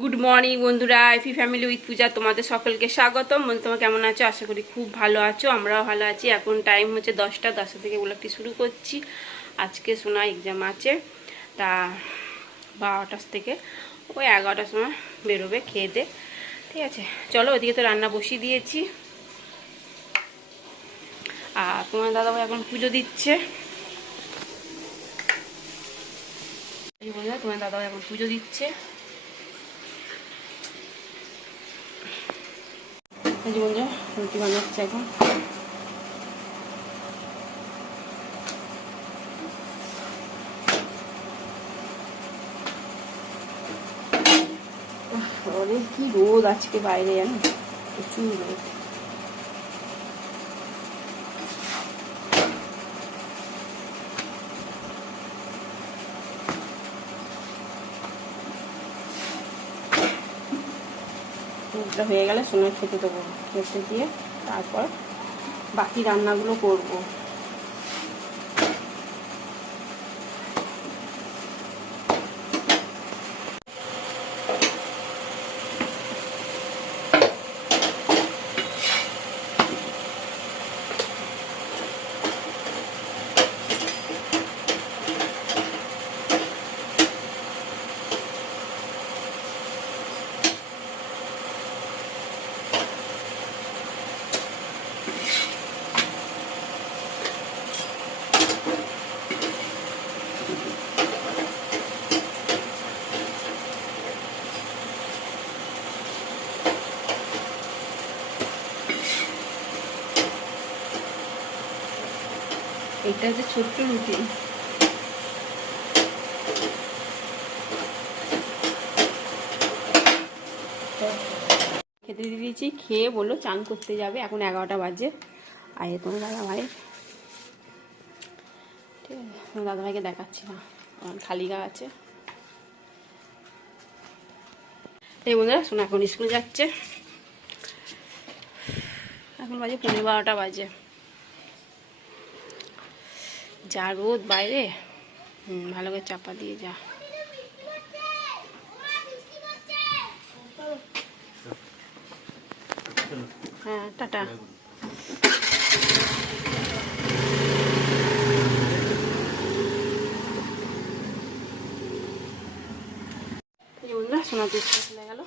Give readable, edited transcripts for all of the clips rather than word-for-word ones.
Good morning বন্ধুরা, এফি family with পূজা তোমাদের সকলকে স্বাগতম। বন্ধু, তোমরা কেমন আছো? আশা করি খুব ভালো আছো। আমরাও ভালো আছি। এখন টাইম হচ্ছে 10টা থেকে ব্লগটি শুরু করছি। আজকে সোনা এক্সাম আছে, তা 12টা থেকে ওই 11টার সময় বেরোবে খেয়ে দে। ঠিক আছে, চলো। ওদিকে তো রান্না বসিয়ে দিয়েছি। আর তোমার দাদাভাই এখন পুজো দিচ্ছে। এই বন্ধুরা, তোমার দাদাভাই এখন পুজো দিচ্ছে। বন্ধুরা, রুটি বানাচ্ছে এখন। অনেক কি রোদ আজকে বাইরে, জানো, প্রচুর রোদ। রোদটা হয়ে গেলে সোনার খেতে দেবো। খেতে দিয়ে তারপর বাকি রান্নাগুলো করবো। এটা হচ্ছে ছোট্ট রুটি। খেতে দিয়ে দিয়েছি, খেয়ে বললো চান করতে যাবে। এখন 11টা বাজে। আর এ তোমার দাদাভাই, ঠিক আছে, তোমার দাদাভাইকে দেখাচ্ছি না, খালি গা আছে। এই বন্ধুরা, শোনা এখন স্কুল যাচ্ছে। এখন বাজে 12:15 বাজে। যা রোদ বাইরে, ভালো করে চাপা দিয়ে যা। হ্যাঁ, টাটা। সোনা স্কুল চলে গেল।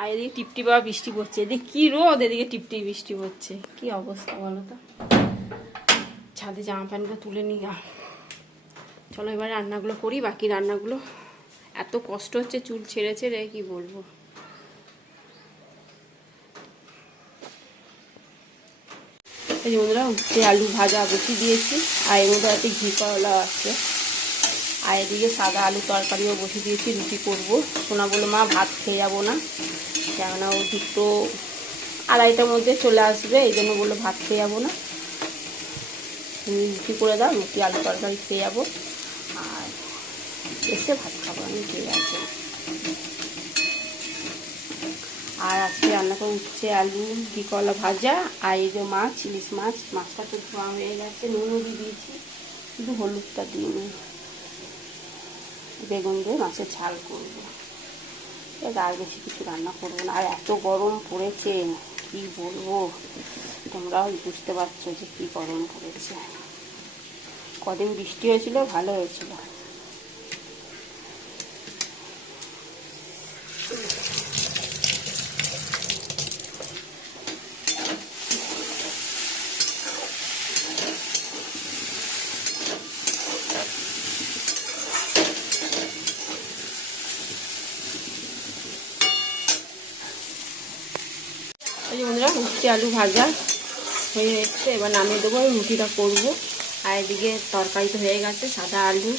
আর এদিকে টিপটিপা বৃষ্টি পড়ছে। এদিকে কি রোদ, এদিকে টিপটিপ বৃষ্টি পড়ছে। কি অবস্থা বলো তো। ছাদে জামা প্যান্টগুলো তুলে নিই গা। চলো এবার রান্নাগুলো করি। বাকি রান্নাগুলো এত কষ্ট হচ্ছে, চুল ছেড়ে ছেড়ে কি বলবো। এই যে বন্ধুরা, উঠতে আলু ভাজা বসিয়ে দিয়েছি। আর এর মধ্যে একটা ঘি করলা আছে। আর এদিকে সাদা আলু তরকারিও বসিয়ে দিয়েছি। রুটি করবো। সোনা বললো মা ভাত খেয়ে যাবো না, কেননা ও 2:30টার মধ্যে চলে আসবে। এই জন্য বললো ভাত খেয়ে যাবো না, রুটি করে দাও, রুটি আলু তরকারি খেয়ে যাবো, আর এসে ভাত খাবো। আমি খেয়ে আছে। আর আজকে রান্না করে উঠছে আলু ঘি করলা ভাজা। আর এই যে মাছ, ইলিশ মাছ। মাছটা তো ধোয়া হয়ে গেছে, নুনও দিয়ে দিয়েছি, শুধু হলুদটা দিইনি। বেগুন দিয়ে মাছের ঝাল করবো। আর বেশি কিছু রান্না করবো না। আর এত গরম পড়েছে, কি বলবো, তোমরাও বুঝতে পারছো যে কি গরম পড়েছে। কদিন বৃষ্টি হয়েছিল, ভালো হয়েছিল। এই বন্ধুরা, উঠছে আলু ভাজা হয়ে এসছে। এবার নামিয়ে দেবো, রুটিটা করবো। আর এদিকে তরকারি তো হয়ে গেছে, সাদা আলু,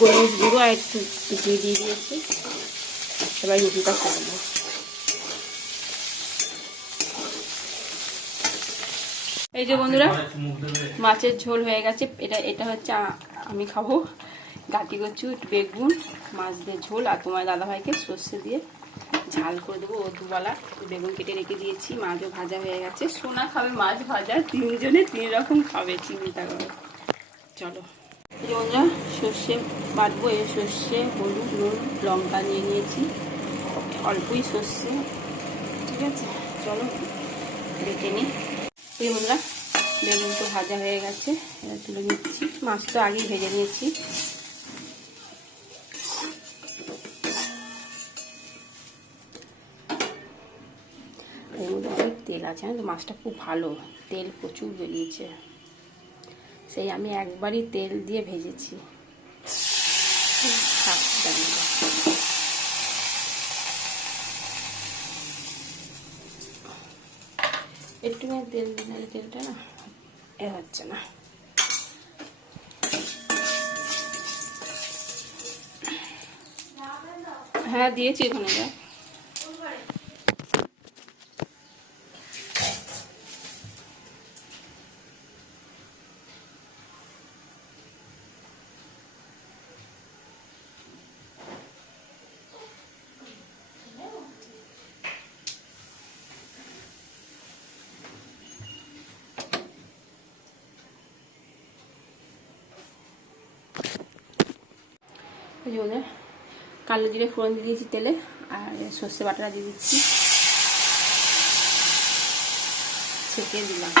গোলমরিচ গুঁড়ো আর একটু ঘি দিয়ে দিয়েছি। এবার রুটিটা করবো। এই যে বন্ধুরা, মাছের ঝোল হয়ে গেছে। এটা হচ্ছে আমি খাবো। গাটি কচু, বেগুন, মাছ দিয়ে ঝোল। আর তোমার দাদাভাইকে সর্ষে দিয়ে ঝাল করে দেবো। ও দুবেলা বেগুন কেটে রেখে দিয়েছি। মাছও ভাজা হয়ে গেছে। সোনা খাবে মাছ ভাজা, 3 জনে 3 রকম খাবে, চিন্তা করো। চলো বন্ধুরা সর্ষে বাটবো, এই সর্ষে, হলুদ, নুন, লঙ্কা নিয়ে নিয়েছি, অল্পই সর্ষে। ঠিক আছে, চলো বেটে নিই। এই বন্ধুরা বেগুন তো ভাজা হয়ে গেছে, এবার তুলে নিচ্ছি। মাছ তো আগেই ভেজে নিয়েছি। এর মধ্যে অনেক তেল আছে, হ্যাঁ তো মাছটা খুব ভালো, তেল প্রচুর বেরিয়েছে। সেই আমি একবারই তেল দিয়ে ভেজেছি। একটুখানি তেল দিলে তেলটা না এ হচ্ছে না। হ্যাঁ দিয়েছি এখানে যা। কালো জিরে ফোড়ন দিয়ে দিয়েছি তেলে, আর সর্ষে বাটাটা দিয়ে দিচ্ছি, ছেঁকে দিলাম।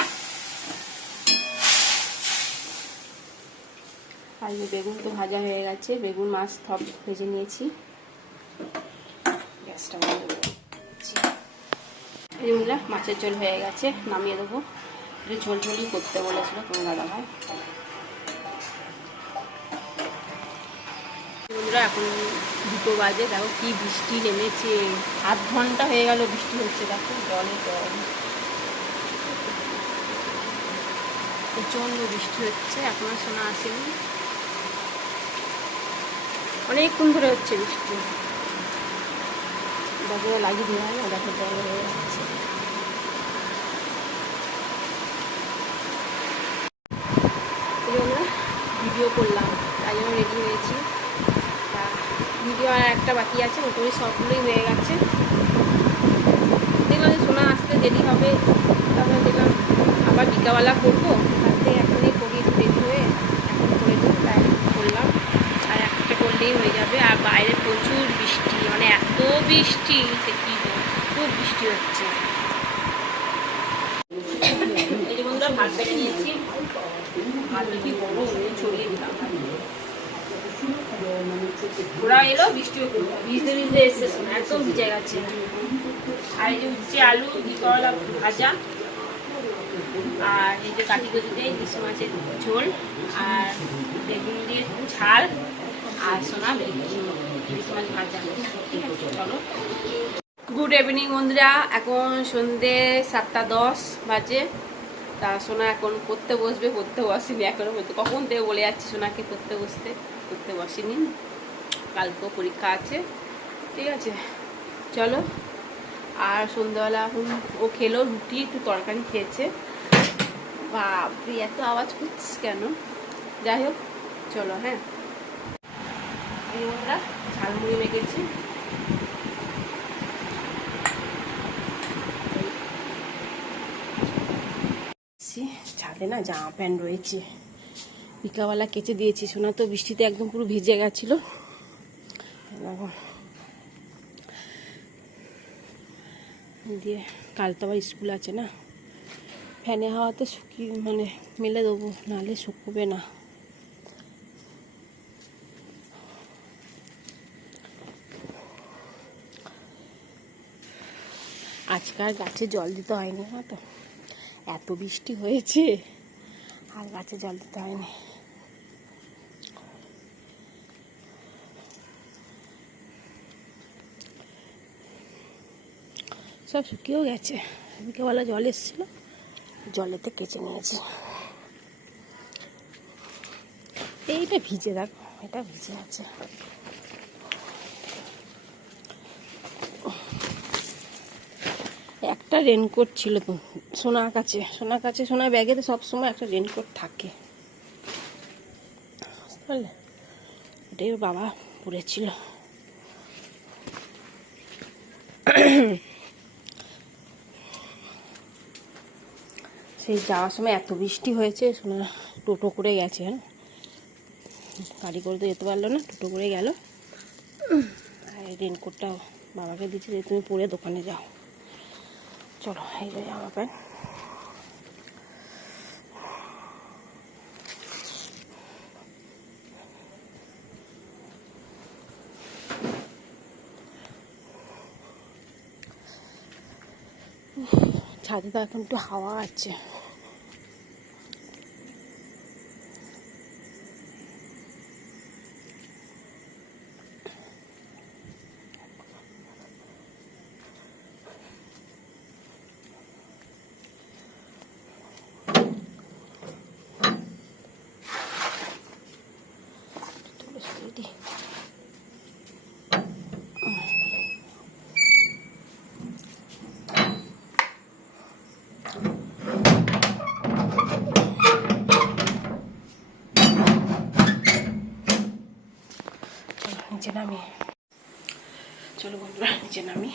আর বেগুন তো ভাজা হয়ে গেছে, বেগুন মাছ সব ভেজে নিয়েছি। গ্যাসটা বন্ধ করে দিচ্ছি। এই বন্ধুরা মাছের ঝোল হয়ে গেছে, নামিয়ে দেবো। একটু ঝোল ঝোলই করতে বলেছিল তোমার দাদা ভাই। বন্ধুরা এখন 2টো বাজে, দেখো কি বৃষ্টি নেমেছে, আধ ঘন্টা হয়ে গেল বৃষ্টি হচ্ছে। দেখো জলে জল, প্রচণ্ড বৃষ্টি হচ্ছে। এখনো শোনা আসেনি, অনেকক্ষণ ধরে হচ্ছে বৃষ্টি। দরজা লাগিয়ে দেওয়া হয় না, দেখো জল হয়ে যাচ্ছে। ভিডিও করলাম, তাই জন্য রেডি হয়েছি। ভিডিও আর একটা বাকি আছে, ওটাই সবগুলোই হয়ে গেছে। দেখলাম যে সোনা আসতে দেরি হবে, তারপরে দেখলাম আবার বিকাবেলা করবো, তাতে এখনই করি রেডি হয়ে এখন করে দিই, তাই করলাম। আর একটা করলেই হয়ে যাবে। আর বাইরে প্রচুর বৃষ্টি, মানে এত বৃষ্টি সে কি খুব বৃষ্টি হচ্ছে। এই যে বন্ধুরা ভাত বেড়ে নিয়েছি, ভাত কি বড় ছড়িয়ে দিলাম। ওরা এলো, বৃষ্টিও ভিজতে ভিজতে এসছে, একদম ভিজে গেছে। আর এই যে উচ্ছে আলু করলা ভাজা, আর এই যে কাটি কচি দিয়ে ইলিশ মাছের ঝোল, আর বেগুন দিয়ে ঝাল, আর সোনা ইলিশ মাছ ভাজা। ঠিক আছে, চলো। গুড ইভিনিং বন্ধুরা, এখন সন্ধ্যে 7:10 বাজে। তা সোনা এখন পড়তে বসবে, পড়তে বসেনি এখনো পড়তে, কখন থেকে বলে যাচ্ছি সোনাকে পড়তে বসতে, পড়তে বসেনি। কালকেও পরীক্ষা আছে। ঠিক আছে, চলো। আর সন্ধ্যাবেলা এখন ও খেলো রুটি, একটু তরকারি খেয়েছে। বাপরে এত আওয়াজ করছিস কেন? যাই হোক, চলো। হ্যাঁ, আমরা ঝালমুড়ি মেখেছি। ছাদে না জামা প্যান্ট রয়েছে, বিকাবেলা কেচে দিয়েছি। সোনা তো বৃষ্টিতে একদম পুরো ভিজে গেছিল। দিয়ে কাল তো আবার স্কুল আছে না, ফ্যানে হাওয়াতে শুকিয়ে মানে মেলে দেবো, নাহলে শুকোবে না। আজকাল গাছে জল দিতে হয়নি না তো, এত বৃষ্টি হয়েছে আর গাছে জল দিতে হয়নি। সব শুকিয়েও গেছে, বিকেলবেলা জল এসেছিল, জলেতে কেচে নিয়েছি। এইটা ভিজে, দেখো এটা ভিজে আছে। একটা রেনকোট ছিল তো সোনার কাছে, সোনার ব্যাগে তো সবসময় একটা রেনকোট থাকে, বুঝলে? ওটাই ওর বাবা পরেছিল। সেই যাওয়ার সময় এত বৃষ্টি হয়েছে, সোনা টোটো করে গেছে, গাড়ি করে তো যেতে পারলো না, টোটো করে গেল। আর রেনকোটটা বাবাকে দিচ্ছি যে তুমি পরে দোকানে যাও। চলো, এই যে জামা প্যান্ট। ছাদে তো এখন একটু হাওয়া আছে। নিচে নামি, চলো বন্ধুরা নিচে নামি।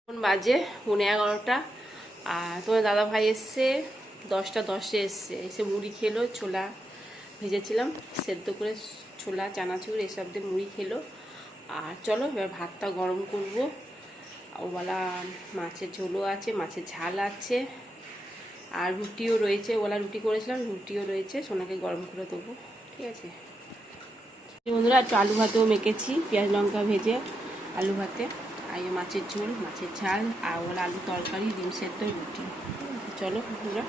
এখন বাজে 11:30, আর তোমার দাদা ভাই এসছে 10:10 এসছে। এসে মুড়ি খেলো, ছোলা ভেজেছিলাম সেদ্ধ করে, ছোলা চানাচুর এসব দিয়ে মুড়ি খেলো। আর চলো এবার ভাতটা গরম করবো। ওবেলা মাছের ঝোলও আছে, মাছের ঝাল আছে, আর রুটিও রয়েছে। ওবেলা রুটি করেছিলাম, রুটিও রয়েছে, সোনাকে গরম করে দেবো। ঠিক আছে বন্ধুরা, একটু আলু ভাতেও মেখেছি, পেঁয়াজ লঙ্কা ভেজে আলু ভাতে। আর মাছের ঝোল, মাছের ঝাল, আর ওবেলা আলু তরকারি, ডিম সেদ্ধ, রুটি। চলো বন্ধুরা।